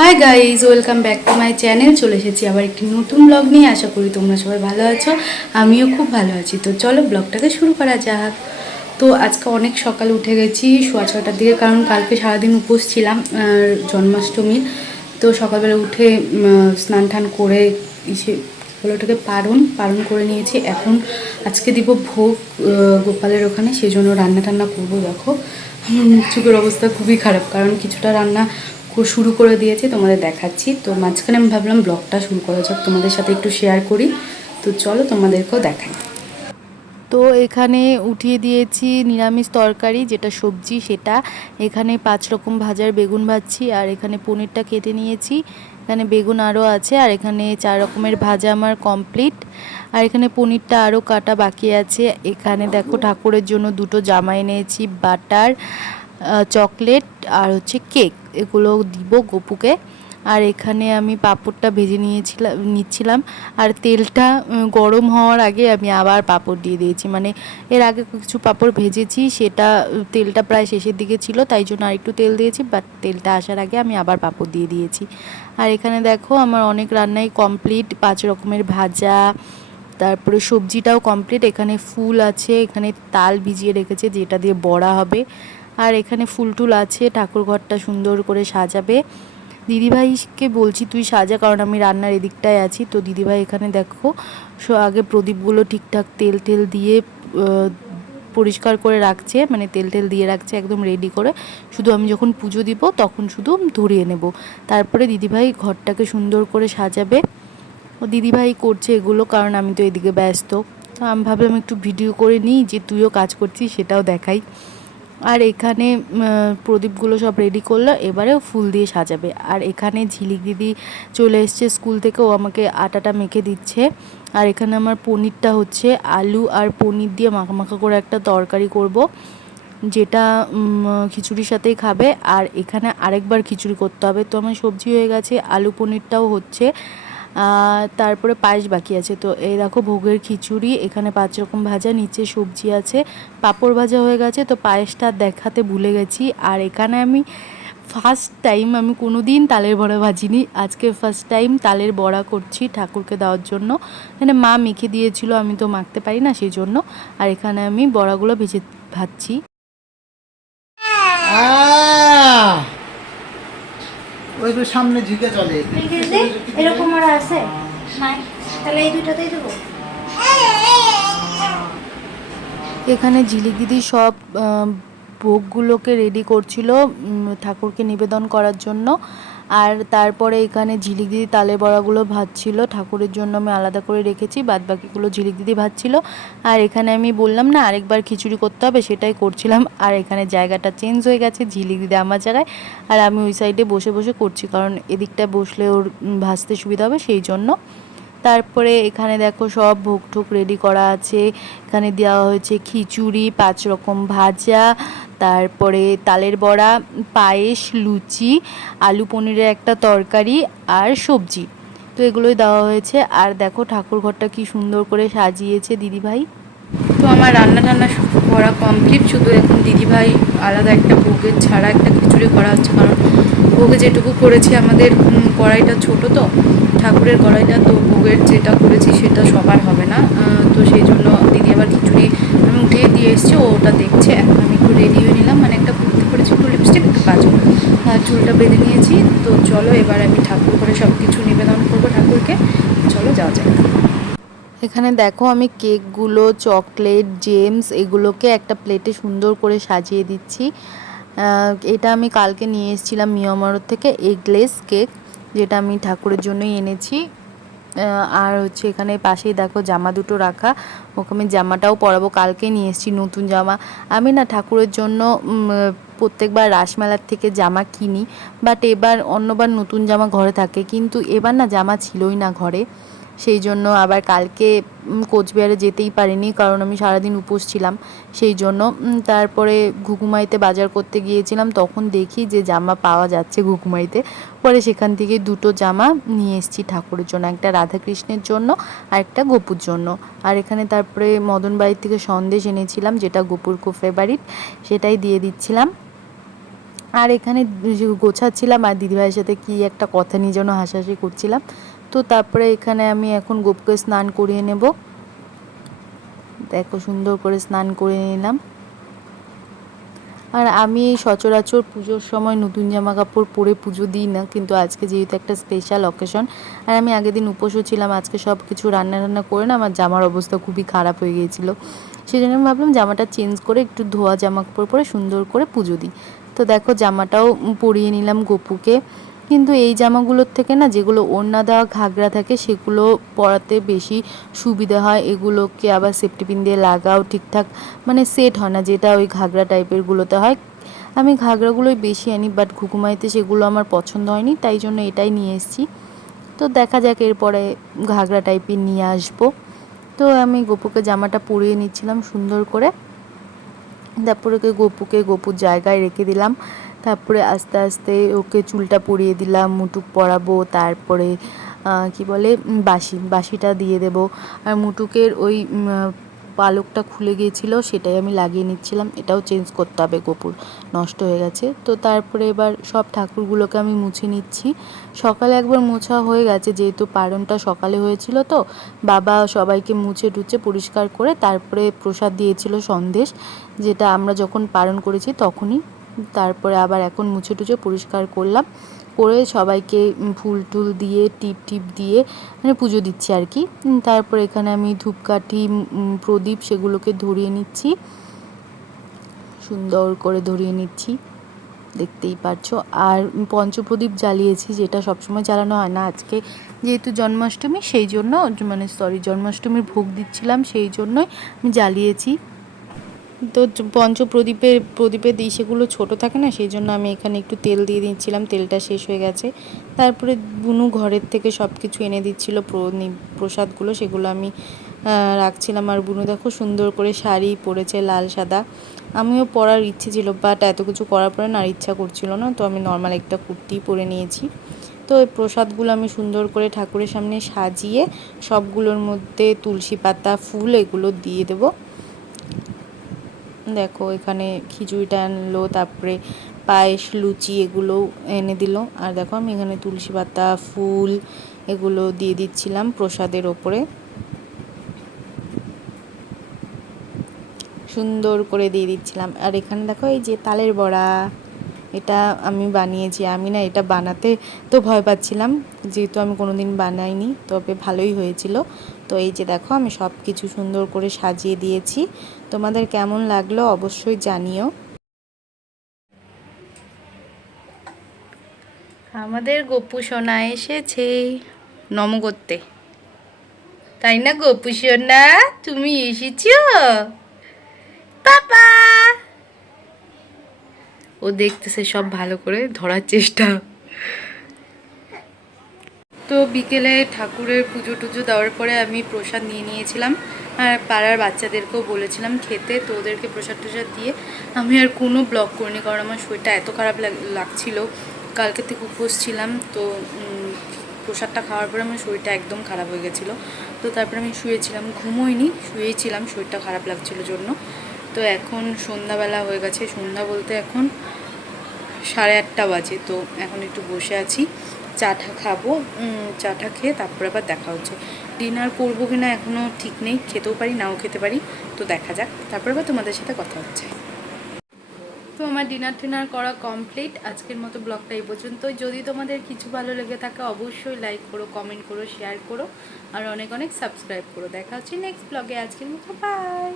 Hi guys, welcome back to my channel. চলে এসেছি আবার একটি নতুন ব্লগ নিয়ে। আশা করি তোমরা সবাই ভালো আছো, আমিও খুব ভালো আছি। তো চলো ব্লগটাকে শুরু করা যাক। তো আজকে অনেক সকালে উঠে গেছি, 6:30টার দিকে, কারণ কালকে সারাদিন উপোস ছিলাম জন্মাষ্টমীর। তো সকালবেলা উঠে স্নান টান করে এসে ওটাকে পারণ করে নিয়েছি। এখন আজকে দিব ভোগ গোপালের ওখানে, সেই জন্য রান্না টান্না করবো। দেখো আমার মুখ চোখের অবস্থা খুবই খারাপ, কারণ কিছুটা রান্না শুরু করে দিয়েছি, তোমাদের দেখাচ্ছি। তো মাঝখানে আমি ভাবলাম ব্লগটা শুরু করা যাক, তোমাদের সাথে একটু শেয়ার করি। তো চলো তোমাদেরকেও দেখাই। তো এখানে উঠিয়ে দিয়েছি নিরামিষ তরকারি, যেটা সবজি সেটা। এখানে 5 রকম ভাজার বেগুন ভাজছি, আর এখানে পনিরটা কেটে নিয়েছি। এখানে বেগুন আরও আছে, আর এখানে 4 রকমের ভাজা আমার কমপ্লিট। আর এখানে পনিরটা আরও কাটা বাকি আছে। এখানে দেখো ঠাকুরের জন্য 2টো জামা এনেছি, বাটার, চকলেট আর হচ্ছে কেক, এগুলো দিব গপুকে। আর এখানে আমি পাঁপড়টা ভেজে নিচ্ছিলাম। আর তেলটা গরম হওয়ার আগে আমি আবার পাঁপড় দিয়ে দিয়েছি, মানে এর আগে কিছু পাঁপড় ভেজেছি, সেটা তেলটা প্রায় শেষের দিকে ছিল, তাই জন্য আর একটু তেল দিয়েছি, বাট তেলটা আসার আগে আমি আবার পাঁপড় দিয়ে দিয়েছি। আর এখানে দেখো আমার অনেক রান্নাই কমপ্লিট, 5 রকমের ভাজা, তারপরে সবজিটাও কমপ্লিট। এখানে ফুল আছে, এখানে তাল ভিজিয়ে রেখেছে, যেটা দিয়ে বড়া হবে। আর এখানে ফুল টুল আছে, ঠাকুর ঘরটা সুন্দর করে সাজাবে। দিদিভাইকে বলছি তুই সাজা, কারণ আমি রান্নার এদিকটায় আছি। তো দিদিভাই এখানে দেখো আগে প্রদীপগুলো ঠিকঠাক তেল টেল দিয়ে পরিষ্কার করে রাখছে, মানে তেল টেল দিয়ে রাখছে একদম রেডি করে। শুধু আমি যখন পুজো দিব তখন শুধু ধরিয়ে নেব, তারপরে দিদিভাই ঘরটাকে সুন্দর করে সাজাবে। ও দিদিভাই করছে এগুলো, কারণ আমি তো এদিকে ব্যস্ত। তো আমি ভাবলাম একটু ভিডিও করে নিই, যে তুইও কাজ করছিস সেটাও দেখাই। আর এখানে প্রদীপগুলো সব রেডি করলো, এবারে ফুল দিয়ে সাজাবে। আর এখানে ঝিলিক দিদি চলে এসছে স্কুল থেকে, ও আমাকে আটাটা মেখে দিচ্ছে। আর এখানে আমার পনিরটা হচ্ছে আলু আর পনির দিয়ে মাখা মাখা করে একটা তরকারি করব, যেটা খিচুড়ির সাথেই খাবে। আর এখানে আরেকবার খিচুড়ি করতে হবে। তো আমার সবজি হয়ে গেছে, আলু পনিরটাও হচ্ছে, তারপরে পায়েস বাকি আছে। তো এই দেখো ভোগের খিচুড়ি, এখানে 5 রকম ভাজা, নিচে সবজি আছে, পাঁপড় ভাজা হয়ে গেছে। তো পায়েসটা দেখাতে ভুলে গেছি। আর এখানে আমি ফার্স্ট টাইম, আমি কোনো দিন তালের বড়া ভাজিনি, আজকে ফার্স্ট টাইম তালের বড়া করছি ঠাকুরকে দেওয়ার জন্য। এখানে মা মেখে দিয়েছিল, আমি তো মাখতে পারি না সেই জন্য। আর এখানে আমি বড়াগুলো ভাজছি। ওই তো সামনে ঝুঁকে চলে এরকম আর আছে নাই, তাহলে এই দুটোতেই দেবো। এখানে ঝিলিক দিদি সব ভোগগুলোকে রেডি করছিল ঠাকুরকে নিবেদন করার জন্য। আর তারপরে এখানে ঝিলিক দিদি তালের বড়াগুলো ভাজছিল, ঠাকুরের জন্য আমি আলাদা করে রেখেছি, বাদ বাকিগুলো ঝিলিক দিদি ভাজছিল। আর এখানে আমি বললাম না আরেকবার খিচুড়ি করতে হবে, সেটাই করছিলাম। আর এখানে জায়গাটা চেঞ্জ হয়ে গেছে, ঝিলিক দিদি আমার জায়গায়, আর আমি ওই সাইডে বসে বসে করছি, কারণ এদিকটায় বসলে ওর ভাজতে সুবিধা হবে সেই জন্য। তারপরে এখানে দেখো সব ভোগ ঠোক রেডি করা আছে। এখানে দেওয়া হয়েছে খিচুড়ি, 5 রকম ভাজা, তারপরে তালের বড়া, পায়েস, লুচি, আলু পনিরের একটা তরকারি আর সবজি। তো এগুলোই দেওয়া হয়েছে। আর দেখো ঠাকুর ঘরটা কি সুন্দর করে সাজিয়েছে দিদিভাই। তো আমার রান্না টান্না করা কমপ্লিট, শুধু এখন দিদিভাই আলাদা একটা ভোগের ছাড়া একটা খিচুড়ি করা হচ্ছে, কারণ ভোগে যেটুকু করেছি, আমাদের কড়াইটা ছোট, তো ঠাকুরের কড়াইটা, তো ভোগের যেটা করেছি সেটা সবার হবে না। তো সেই জন্য দিদি আবার খিচুড়ি আমি উঠিয়ে দিয়ে এসছি, ওটা দেখছে। এখন আমি একটু রেডি হয়ে নিলাম, মানে একটা কুর্তি পরেছি, একটু লিপস্টিক, একটু কাজল, আর চুলটা বেঁধে নিয়েছি। তো চলো এবার আমি ঠাকুর করে সব কিছু নিবেদন করবো ঠাকুরকে। চলো যাওয়া যাক। এখানে দেখো আমি কেকগুলো, চকলেট, জেমস, এগুলোকে একটা প্লেটে সুন্দর করে সাজিয়ে দিচ্ছি। এটা আমি কালকে নিয়ে এসেছিলাম মিয়ামারোর থেকে, এগলেস কেক, যেটা আমি ঠাকুরের জন্যই এনেছি। আর হচ্ছে এখানে পাশেই দেখো জামা দুটো রাখা, ওকে আমি জামাটাও পরাবো, কালকে নিয়ে এসেছি নতুন জামা। আমি না ঠাকুরের জন্য প্রত্যেকবার রাসমেলার থেকে জামা কিনি, বাট এবার অন্যবার নতুন জামা ঘরে থাকে, কিন্তু এবার না জামা ছিলই না ঘরে। সেই জন্য আবার কালকে কোচবিহারে যেতেই পারিনি, কারণ আমি সারাদিন উপোস ছিলাম সেই জন্য। তারপরে ঘুঘুমাইতে বাজার করতে গিয়েছিলাম, তখন দেখি যে জামা পাওয়া যাচ্ছে ঘুঘুমাইতে। পরে সেখান থেকে 2টো জামা নিয়ে এসেছি ঠাকুরের জন্য, একটা রাধাকৃষ্ণের জন্য আর একটা গোপুর জন্য। আর এখানে তারপরে মদন বাড়ির থেকে সন্দেশ এনেছিলাম, যেটা গোপুর খুব ফেভারিট, সেটাই দিয়ে দিচ্ছিলাম। আর এখানে গোছাচ্ছিলাম আর দিদিভাইয়ের সাথে কি একটা কথা নিয়ে যেন হাসাহাসি করছিলাম। তো তারপরে এখানে আমি এখন গোপুকে স্নান করিয়ে নেব। দেখো সুন্দর করে স্নান করে নিলাম। আর আমি সচরাচর পুজোর সময় নতুন জামা কাপড় পরে পুজো দিই না, কিন্তু আজকে যেহেতু একটা স্পেশাল অকেশন আর আমি আগের দিন উপোসও ছিলাম, আজকে সব কিছু রান্না করে না আমার জামার অবস্থা খুবই খারাপ হয়ে গিয়েছিলো। সেই জন্য আমি ভাবলাম জামাটা চেঞ্জ করে একটু ধোয়া জামা কাপড় পরে সুন্দর করে পুজো দিই। তো দেখো জামাটাও পরিয়ে নিলাম গোপুকে। কিন্তু এই জামাগুলোর থেকে না যেগুলো ওড়না দেওয়া ঘাগরা থাকে সেগুলো পরাতে বেশি সুবিধা হয়। এগুলোকে আবার সেফটি পিন দিয়ে লাগাও ঠিকঠাক মানে সেট হয় না, যেটা ওই ঘাগরা টাইপেরগুলোতে হয়। আমি ঘাগরাগুলোই বেশি আনি, বাট ঘুঘুমাইতে সেগুলো আমার পছন্দ হয়নি, তাই জন্য এটাই নিয়ে এসেছি। তো দেখা যাক এরপরে ঘাগরা টাইপের নিয়ে আসবো। তো আমি গোপুকে জামাটা পরিয়ে নিচ্ছিলাম সুন্দর করে। তারপরে গোপুকে গোপুর জায়গায় রেখে দিলাম। তারপরে আস্তে আস্তে ওকে চুলটা পরিয়ে দিলাম, মুটুক পরাবো। তারপরে কি বলে বাঁশিটা দিয়ে দেব। আর মুটুকের ওই পালকটা খুলে গিয়েছিল, সেটাই আমি লাগিয়ে নিচ্ছিলাম। এটাও চেঞ্জ করতে হবে, গোপুর নষ্ট হয়ে গেছে। তো তারপরে এবার সব ঠাকুরগুলোকে আমি মুছে নিচ্ছি। সকালে একবার মোছা হয়ে গেছে, যেহেতু পারণটা সকালে হয়েছিল। তো বাবা সবাইকে মুছে টুছে পরিষ্কার করে তারপরে প্রসাদ দিয়েছিল সন্দেশ, যেটা আমরা যখন পালন করেছি তখনই। তারপরে আবার এখন মুছে টুছে পরিষ্কার করলাম, করে সবাইকে ফুল টুল দিয়ে টিপ দিয়ে মানে পুজো দিচ্ছি আর কি। তারপর এখানে আমি ধূপকাঠি প্রদীপ সেগুলোকে ধরিয়ে নিচ্ছি, সুন্দর করে ধরিয়ে নিচ্ছি, দেখতেই পারছো। আর পঞ্চপ্রদীপ জ্বালিয়েছি, যেটা সবসময় জ্বালানো হয় না। আজকে যেহেতু জন্মাষ্টমী সেই জন্য জন্মাষ্টমীর ভোগ দিচ্ছিলাম, সেই জন্যই আমি জ্বালিয়েছি। তো প্রদীপের দিই সেগুলো ছোটো থাকে না, সেই জন্য আমি এখানে একটু তেল দিয়ে দিচ্ছিলাম, তেলটা শেষ হয়ে গেছে। তারপরে বুনু ঘরের থেকে সব কিছু এনে দিচ্ছিলো প্রসাদগুলো, সেগুলো আমি রাখছিলাম। আর বুনু দেখো সুন্দর করে শাড়ি পরেছে লাল সাদা। আমিও পরার ইচ্ছে ছিল, বাট এত কিছু করার পরে না আর ইচ্ছা করছিল না, তো আমি নর্মাল একটা কুর্তি পরে নিয়েছি। তো এই প্রসাদগুলো আমি সুন্দর করে ঠাকুরের সামনে সাজিয়ে সবগুলোর মধ্যে তুলসী পাতা ফুল এগুলো দিয়ে দেবো। দেখো এখানে খিচুড়িটা আনলো, তারপরে পায়েস লুচি এগুলো এনে দিল। আর দেখো আমি এখানে তুলসী পাতা ফুল এগুলো দিয়ে দিচ্ছিলাম প্রসাদের ওপরে, সুন্দর করে দিয়ে দিচ্ছিলাম। আর এখানে দেখো এই যে তালের বড়া, এটা আমি বানিয়েছি। আমি না এটা বানাতে তো ভয় পাচ্ছিলাম, যেহেতু আমি কোনোদিন বানাইনি, তবে ভালোই হয়েছিল। তো এই যে দেখো আমি সব কিছু সুন্দর করে সাজিয়ে দিয়েছি। তোমাদের কেমন লাগলো অবশ্যই জানিও। আমাদের গপু সোনা এসেছে নম করতে, তাই না গপু সোনা? তুমি এসেছো পাপা? ও দেখতেছে সব ভালো করে ধরার চেষ্টা। তো বিকেলে ঠাকুরের পুজো টুজো দেওয়ার পরে আমি প্রসাদ নিয়ে নিয়েছিলাম, আর পাড়ার বাচ্চাদেরকেও বলেছিলাম খেতে। তো ওদেরকে প্রসাদ টসাদ দিয়ে আমি আর কোনো ব্লগ করিনি, কারণ আমার শরীরটা এত খারাপ লাগছিল। কালকে থেকে উপোস ছিলাম, তো প্রসাদটা খাওয়ার পরে আমার শরীরটা একদম খারাপ হয়ে গেছিলো। তো তারপরে আমি শুয়েছিলাম, ঘুমোইনি, শুয়েছিলাম শরীরটা খারাপ লাগছিল জন্য। তো এখন সন্ধ্যাবেলা হয়ে গেছে, সন্ধ্যা বলতে এখন 8:30 বাজে। তো এখন একটু বসে আছি, চাটা খাবো। চাটা খেয়ে তারপরে আবার দেখা হচ্ছে। ডিনার করবো কিনা এখনও ঠিক নেই, খেতেও পারি নাও খেতে পারি, তো দেখা যাক। তারপরে আবার তোমাদের সাথে কথা হচ্ছে। তো আমার ডিনার করা কমপ্লিট। আজকের মতো ব্লগটা এই পর্যন্তই। যদি তোমাদের কিছু ভালো লেগে থাকে অবশ্যই লাইক করো, কমেন্ট করো, শেয়ার করো, আর অনেক অনেক সাবস্ক্রাইব করো। দেখা হচ্ছে নেক্সট ব্লগে। আজকের মতো বাই।